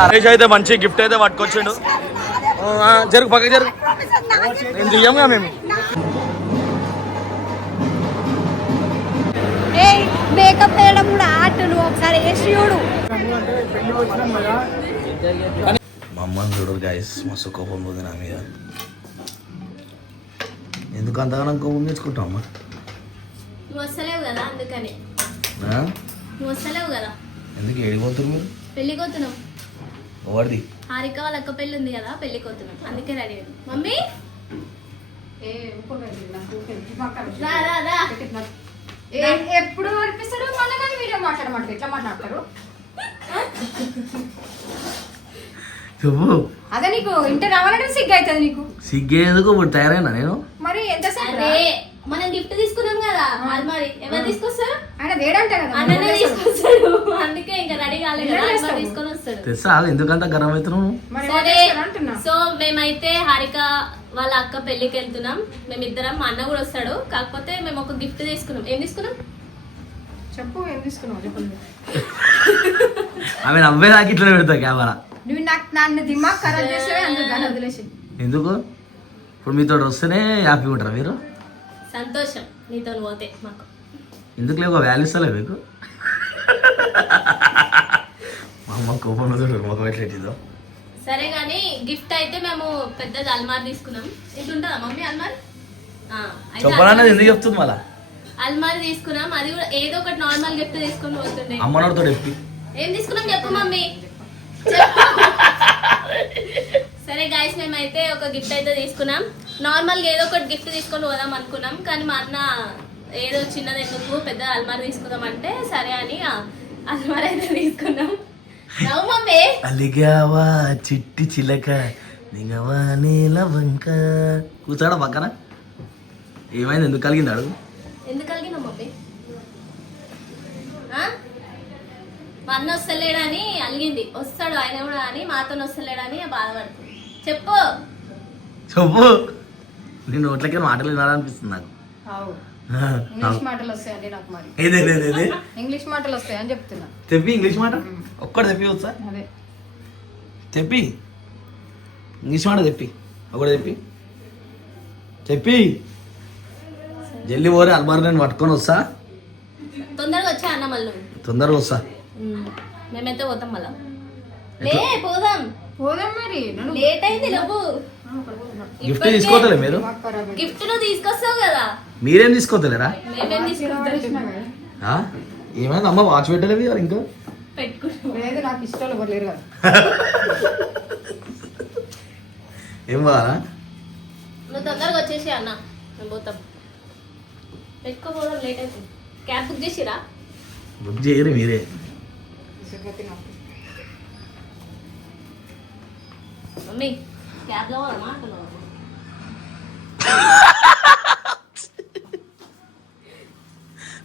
హరీష్ అయితే మంచి గిఫ్ట్ అయితే పట్టుకొచ్చిండు. జరుగు పక్కకి జరుగు. నేను తీయంగా మేము. ఏ మేకప్ వేయడం కూడా ఆర్ట్ నువ్వు ఒకసారి వేసి చూడు మా అమ్మని చూడరు గాయస్ మస్తు కోపం పోతుంది నా మీద. ఎందుకు అంతగానో కోపం తెచ్చుకుంటాం అమ్మా? నువ్వు వస్తలేవు కదా అందుకని. ఆ? నువ్వు వస్తలేవు కదా? ఎందుకు ఏడిపోతున్నారు మీరు? ఎవరిది? హారిక వాళ్ళ అక్క పెళ్ళి ఉంది కదా పెళ్ళికి పోతున్నాం అందుకే రెడీ అయ్యాను మమ్మీ? రా రా రా. ఏ- ఎప్పుడు అనిపిస్తాడు? మొన్న వీడియో మాట్లాడమంటారు. ఎట్లా మాట్లాడతారు? చెప్పు అదే నీకు ఇంటర్ రావాలంటే సిగ్గు అవుతుంది నీకు. సిగ్గేందుకు ఇప్పుడు తయారైనా నేను? మరి ఎంతసేపు అరే మనం గిఫ్ట్ తీసుకున్నాం కదా అల్మారి ఎవరు తీసుకొస్తారు? ఆయన వేడంట కదా అన్ననే తీసుకొస్తాడు. అందుకే ఇంకా రెడీ కాలేదు అల్మారి? తీసుకొని వస్తాడు. తెస్తా ఎందుకంత గరం అవుతున్నావు సరే సో మేమైతే హారిక వాళ్ళ అక్క పెళ్ళికి వెళ్తున్నాం. మేమిద్దరం మా అన్న కూడా వస్తాడు. కాకపోతే మేము ఒక గిఫ్ట్ తీసుకున్నాం. ఏం తీసుకున్నాం? చెప్పు ఏం తీసుకున్నావు? చెప్పు. ఆమె నవ్వే నాకు ఇట్లా పెడతా కెమెరా. నువ్వు నాకు నన్ను దిమాగ్ ఖరాబ్ చేసే అందుకు వదిలేసి ఎందుకు? ఇప్పుడు మీతో వస్తేనే హ్యాపీగా ఉంటారా మీరు? సంతోషం నీతో పోతే మాకు. ఎందుకు లేవు? వాల్యూ ఇస్తలే మీకు మా అమ్మ కోపం చూడరు మొక్క పెట్టలేదో సరే కానీ గిఫ్ట్ అయితే మేము పెద్దది అల్మార్ తీసుకున్నాం. ఇది ఉంటుందా మమ్మీ అల్మార్? అల్మార్ ఎందుకు చెప్తుంది మళ్ళా? అల్మార్ తీసుకున్నాం. అది కూడా ఏదో ఒకటి నార్మల్ గిఫ్ట్ తీసుకొని పోతుండే. అమ్మనోడితో చెప్పి. ఏం తీసుకున్నాం చెప్పు మమ్మీ. సరే గాయస్ మేమైతే ఒక గిఫ్ట్ అయితే తీసుకున్నాం. నార్మల్గా ఏదో ఒకటి గిఫ్ట్ తీసుకొని పోదాం అనుకున్నాం కానీ మా అన్న ఏదో చిన్నది ఎందుకు పెద్ద అల్మార్ తీసుకుందాం అంటే సరే అని అల్మార్ అయితే తీసుకున్నాం. నవ్వు అలిగావా చిట్టి చిలక కూర్చోడా పక్కన. ఏమైంది? ఎందుకు కలిగింది అడుగు. ఎందుకు మమ్మీ? మా అన్న వస్తలేడని అలిగింది. వస్తాడు ఆయన కూడా అని మాతో వస్తలేడని బాధపడుతుంది. చెప్పు. చెప్పు. నేను నోట్లకి మాటలు వినాలనిపిస్తుంది నాకు. ఇంగ్లీష్ మాటలు వస్తాయండి నాకు మరి. ఏదే ఏదే, ఏదే ఇంగ్లీష్ మాటలు వస్తాయని చెప్తున్నా. తెప్పి ఇంగ్లీష్ మాట? ఒక్కటి తెప్పి వస్తా అదే. తెప్పి. ఇంగ్లీష్ మాట తెప్పి. ఒకటి తెప్పి. చెప్పి జల్లి పోరే అల్మార్ నేను పట్టుకొని వస్తా. తొందరగా వచ్చా అన్న మళ్ళీ. తొందరగా వస్తా. మేమైతే పోతాం మళ్ళా. లే పోదాం. పోదాం మరి. లేట్ అయింది నువ్వు. గిఫ్ట్ తీసుకోతలే మీరు? గిఫ్ట్ నువ్వు తీసుకొస్తావు కదా. మీరేం తీసుకోతలేరా మేమేం కదా. ఆ? ఏమైంది? అమ్మ వాచ్ పెట్టలేవి ఎవరు ఇంకా? పెట్టుకుంటాం నాకు కదా. ఏం కావాలా నువ్వు తొందరగా వచ్చేసి అన్న. మేము పోతాం. పెట్టుకోపోదాం లేట్ అవుతుంది క్యాబ్ బుక్ చేసిరా? బుక్ చేయరు మీరే. మమ్మీ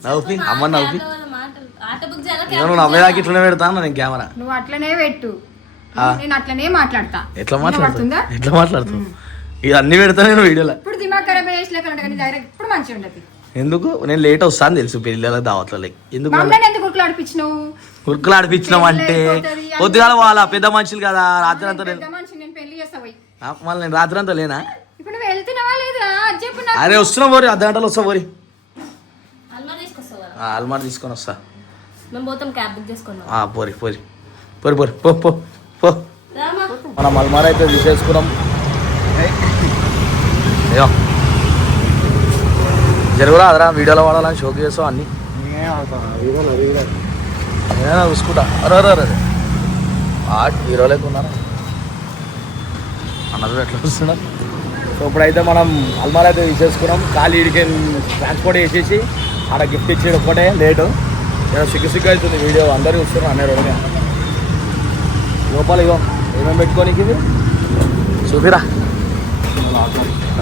నవ్వుపి అమ్మ నువ్వు బుక్ నవ్వేదాకా ఇట్లనే పెడతాను నేను కెమెరా. నువ్వు అట్లనే పెట్టు. నేను అట్లనే మాట్లాడతా. ఎట్లా? మాట్లాడుతుంది? ఎట్లా మాట్లాడుతావు ఇది అన్ని పెడతా నేను వీడియోలో. ఇప్పుడు దిమాగ్ ఖరాబ్ చేసలేకంటే కానీ డైరెక్ట్ ఇప్పుడు మంచిగా ఉండదు. ఎందుకు? నేను లేట్ వస్తాను తెలుసు పెళ్ళిళ్ళ దావత్లలో ఎందుకు ఆడిపించినావు? అంటే పొద్దుగాల వాళ్ళ పెద్ద మనుషులు కదా రాత్రి అంతా నేను పెద్ద మనిషి నేను పెళ్ళి చేస్తా పోయి ఆ, మళ్ళీ నేను రాత్రి అంతా లేనా? ఇప్పుడు నువ్వు వెళ్తున్నావా లేదా? అది చెప్పు నాకు. అరే వస్తున్నా పోరి అర్ధ గంటలు వస్తా పోరి. అల్మార్ తీసుకొస్తావు తీసుకొని వస్తా. మేము పోతాం క్యాబ్ బుక్ చేసుకున్నాం ఆ, పోరి పోరి. పోరి పోరి పో పో పో. రామా. మనం అల్మార్ అయితే తీసేసుకున్నాం. అయ్యో. జరుగురా అదరా వీడియోలో వాడాలని షోకి చేస్తాం అన్ని. నేనే చూసుకుంటా. అరే అరే అరే ఆర్ట్ హీరో లేకున్నారా? అన్నది ఎట్లా వస్తున్నా సో ఇప్పుడైతే మనం అల్మార్ అయితే తీసేసుకున్నాం ఖాళీ ఇడికి ట్రాన్స్పోర్ట్ చేసేసి ఆడ గిఫ్ట్ ఇచ్చేది ఒక్కటే లేటు ఏదో సిగ్గు సిగ్గు అవుతుంది వీడియో. అందరూ చూస్తున్నారు అనే రోజునే లోపల ఇగో ఏమేమి పెట్టుకోనికి ఇది చూపిరా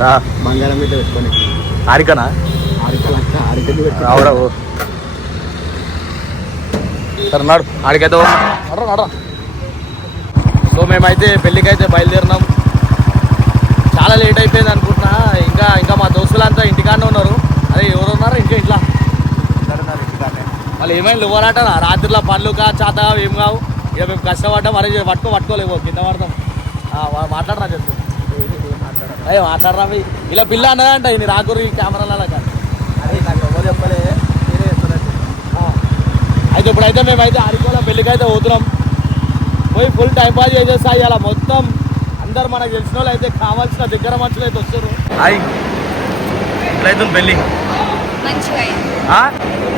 రా. బంగారం మీద పెట్టుకొని హారికనా ఆడికెళ్ళి పెట్టుకో రావడా ఓ. సరే నాడు. ఆడికైతే సో మేమైతే పెళ్ళికి అయితే బయలుదేరినాం. చాలా లేట్ అయిపోయింది అనుకుంటున్నా. ఇంకా ఇంకా మా దోస్తులంతా ఇంటికాడనే ఉన్నారు. అదే ఎవరు ఉన్నారు ఇంకా ఇంట్లో? వాళ్ళు ఏమైనా ఇవ్వాలంటారా రాత్రిలో పనులు కా చాత ఏం కావు. ఇక మేము కష్టపడ్డాం మరి పట్టుకో పట్టుకోలేము కింద పడతాం. మాట్లాడరా చెప్పు అయ్యో మాట్లాడరా ఇలా పిల్ల అన్నదంట ఇది రాకూరి కెమెరాల అరే నాకు ఎవరు చెప్పలే. అయితే ఇప్పుడైతే మేమైతే ఆడుకోవాల పెళ్ళికైతే పోతున్నాం. పోయి ఫుల్ టైం పాస్ చేసేస్తాయి అలా మొత్తం అందరు మనకు తెలిసిన వాళ్ళు అయితే కావాల్సిన దగ్గర మనుషులు అయితే వస్తారు. హాయ్. ఇట్లయితే పెళ్ళి? మంచిగా అయింది.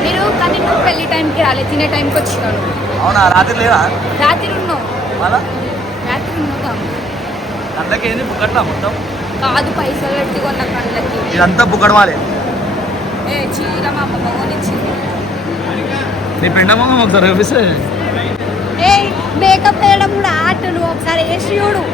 మీరు కానీ నువ్వు పెళ్ళి టైంకి రాలేదు తినే టైంకి వచ్చినాను అవునా రాత్రి లేదా రాత్రి ఉన్నావు. మళ్ళా? రాత్రి ఉన్నావు అందుకే ఏంది బుక్కట్లా మొత్తం? కాదు పైసలు పెట్టి కొన్న కళ్ళకి. ఇదంతా బుక్కడమాలే ఏ చీర మా కొనిచ్చింది నీ పెండమ్మ ఒకసారి చూపిస్తే. మేకప్ వేయడం కూడా నువ్వు ఒకసారి వేసి చూడు.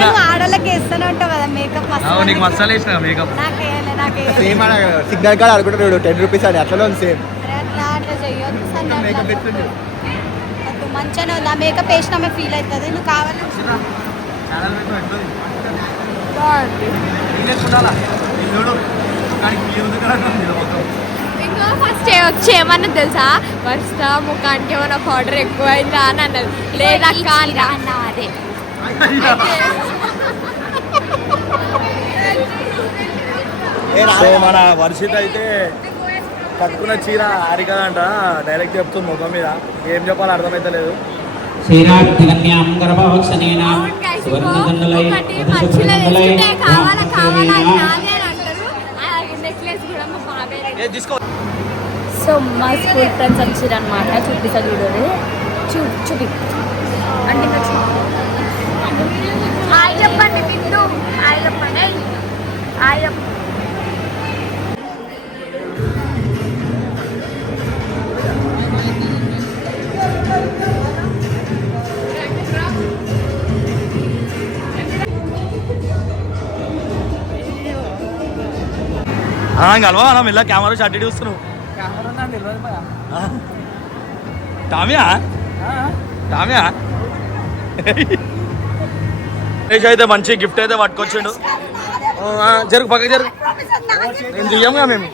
నువ్వు ఆడోళ్ళకి వేస్తూనే ఉంటావు కదా మేకప్ అవును, నీకు మసాలా వేసిన మేకప్ నాకేయలే నాకేయలే సేమ్ సిగ్నల్ కార్డ్ అనుకుంటాడు టెన్ రూపీస్ అని అట్లా ఉంది సేమ్. అరే అట్లా అట్లా చెయ్యొద్దు సన్న మేకప్ వద్దు వేసినామే ఫీల్ అవుతుంది నువ్వు కావాలి ఇంకా ఫస్ట్ వచ్చి ఏమన్నా తెలుసా? వస్తా ముఖానికి ఏమన్నా పౌడర్ ఎక్కువ అయిందా అని అన్నది. లేదక్క అన్న అదే. సో మన వర్షిత్ అయితే కట్టుకున్న చీర ఆరిక అంట డైరెక్ట్ చెప్తుంది ముఖం మీద. ఏం చెప్పాలో అర్థమైతే లేదు సో మా స్కూల్ ఫ్రెండ్స్ వచ్చిర్రు అనమాట చూపిస్తా చూడండి చూ చూపి. అంటే హాయ్ చెప్పండి బిందు హాయ్ చెప్పండి హాయ్ చెప్పండి కలవా మనం ఇలా కెమెరా షాట్ చూస్తున్నావు. టామియా టామియా గణేష్ అయితే మంచి గిఫ్ట్ అయితే పట్టుకొచ్చిండు. జరుగు పక్కకి జరుగు. నేను చెయ్యంగా మేము.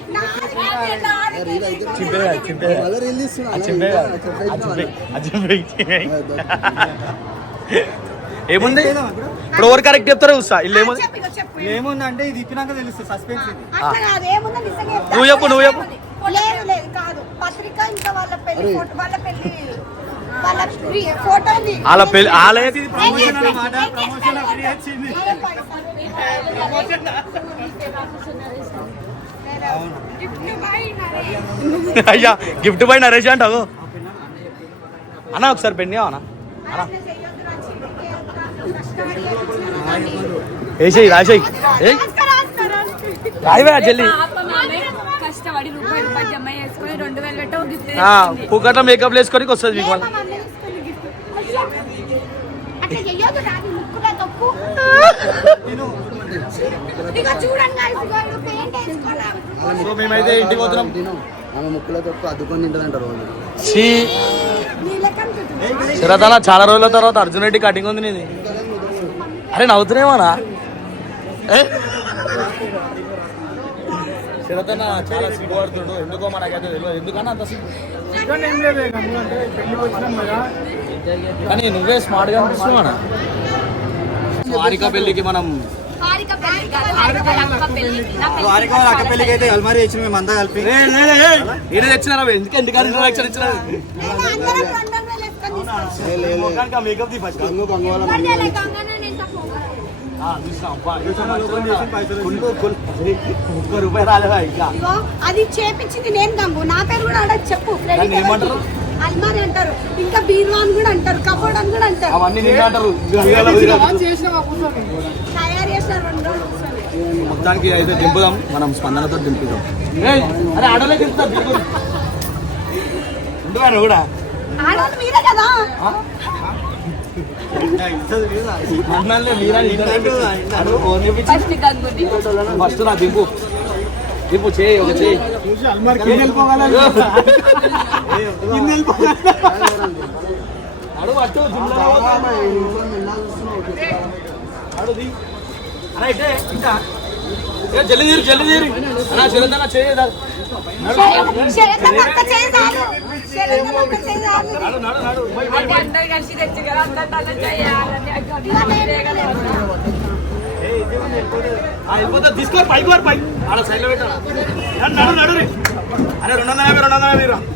ఏముంది? ఇప్పుడు ఎవరు కరెక్ట్ చెప్తారో చూస్తా. ఇల్లు ఏముంది? ఏముందంటే ఇది ఇప్పినాక తెలుస్తుంది సస్పెన్స్ ఏముందో. నువ్వు చెప్పు నువ్వు చెప్పు. లేదు లేదు కాదు. పత్రిక ఇంకా వాళ్ళ పెళ్ళి ఫోటో వాళ్ళ పెళ్ళి వాళ్ళ ఫోటో ఉంది వాళ్ళ పెళ్ళి వాళ్ళే ప్రమోషన్ అన్నమాట ప్రమోషన్ ఫ్రీ వచ్చింది అయ్యా గిఫ్ట్ పై నరేష్ అంటావు? అన్న ఒకసారి పెన్ని అన్న. అన్న వేసేయి రాసేయి ఏయ్ రాయివే జల్లి కష్టపడి రూపాయి రూపాయి జమ చేసుకొని రెండు వేలు పెట్టో గిఫ్ట్ పుక్కట్ల మేకప్ వేసుకొని వస్తుంది మీకు మా మమ్మీ తీసుకుంది gift. అట్లా చెయ్యొద్దు రాదు ముక్కులో తప్పు ఇక చూడండి guys, ఇగో ఈడు paint వేసుకున్నాడు. సో మేమైతే ఇంటికి పోతున్నాం. ఆమె ముక్కులో తప్పు అద్దుకొని తింటుందంట రోజు. ఛీ. నీ లెక్క అనుకుంటున్నా. శరతన చాలా రోజుల తర్వాత అర్జున్ రెడ్డి కటింగ్ ఉంది నీది. అరే నవ్వుతున్నామన్నా శరతన చాలా సిగ్గుపడుతుండు ఎందుకో మనకైతే తెలియదు ఎందుకన్నా అంత సిగ్గు? కానీ నువ్వే స్మార్ట్గా అనిపిస్తున్నావు? మనం వారికి వాళ్ళ అక్క పెళ్ళికి అయితే అల్మారి తెచ్చిన మేము అంతా కలిపి. తెచ్చినారా ఎందుకు ఎందుకు ఇంట్రడక్షన్ ఇచ్చినా రాలేదా ఇంకా? అది చేపించింది నేను గంగు. నా పేరు కూడా చెప్పు. ఏమంటారు? అల్మారి అంటారు. ఇంకా బీరువా అని కూడా అంటారు. కబోర్డ్ అని కూడా అంటారు. అవన్నీ నేను అంటారు. తయారు చేసిన రెండు రోజులు. మొత్తానికి అయితే దింపుదాం. మనం స్పందనతో దింపుదాం. అరే ఆడలే దింపుతా దింపు. ఎందుకని కూడా. ఆడవాళ్ళు మీరే కదా. ఫస్ట్ నా దింపు. దింపు చేయి ఒక చేయి. అడుగు జల్లి తీరు జల్లి తీరు అన్నా చిరందన చేయదా అందరు కలిసి తెచ్చు కదా అందరు పైకి వారు పైకి ఆడ సైడ్లో పెట్టాడు నడు నడు రే అరే రెండు వందల యాభై రెండు వందల యాభై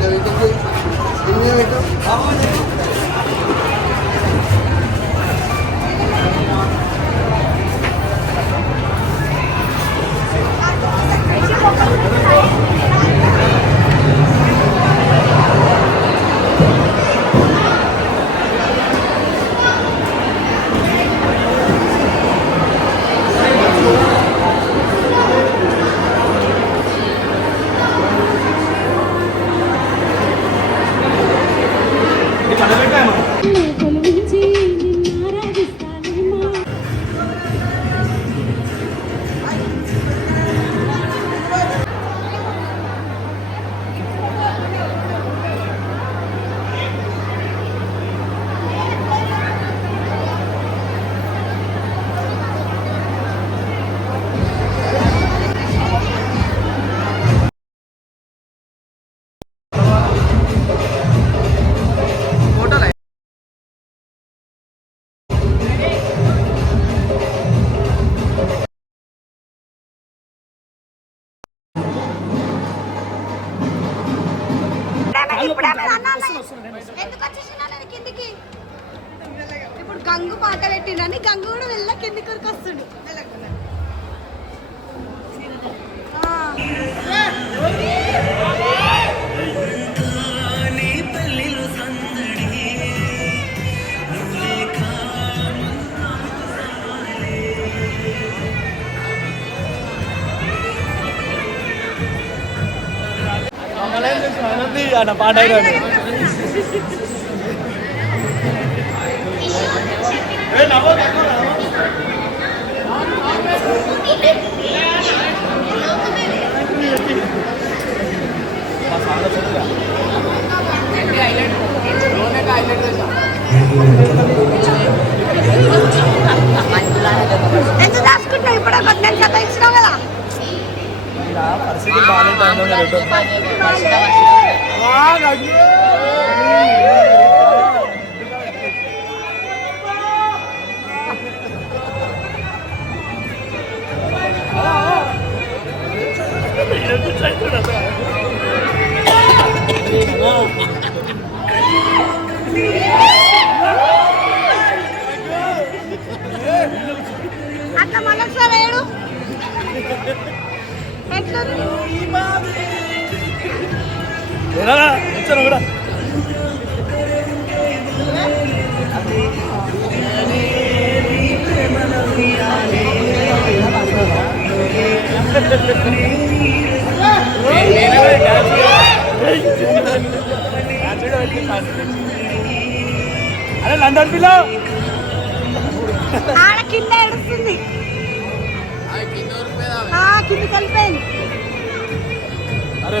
gawin din yun. Yun yun ito. Ako na 你长得真帅吗？ఉంది ఆయన పాట ఎంత దాచుకుంటా ఇప్పుడు నేను చదివించినావు కదా పరిస్థితి బాగానే Para, Thank you. అరే లండన్ పిల్ల. ఆడ కింద ఎడుస్తుంది కింద కలిపోయింది అరే.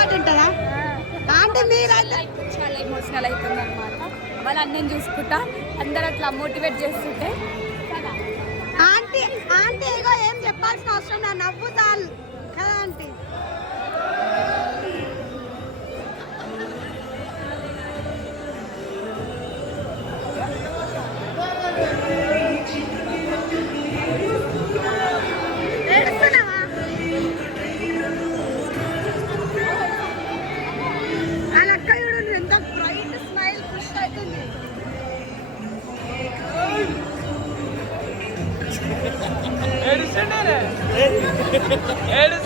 ఒకటి ఉంటుందా? అంటే మీరైతే చాలా ఎమోషనల్ అవుతుంది అనమాట వాళ్ళ అన్నీ చూసుకుంటా అందరు అట్లా మోటివేట్ చేస్తుంటే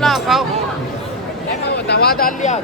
لا فوق تواضع الياض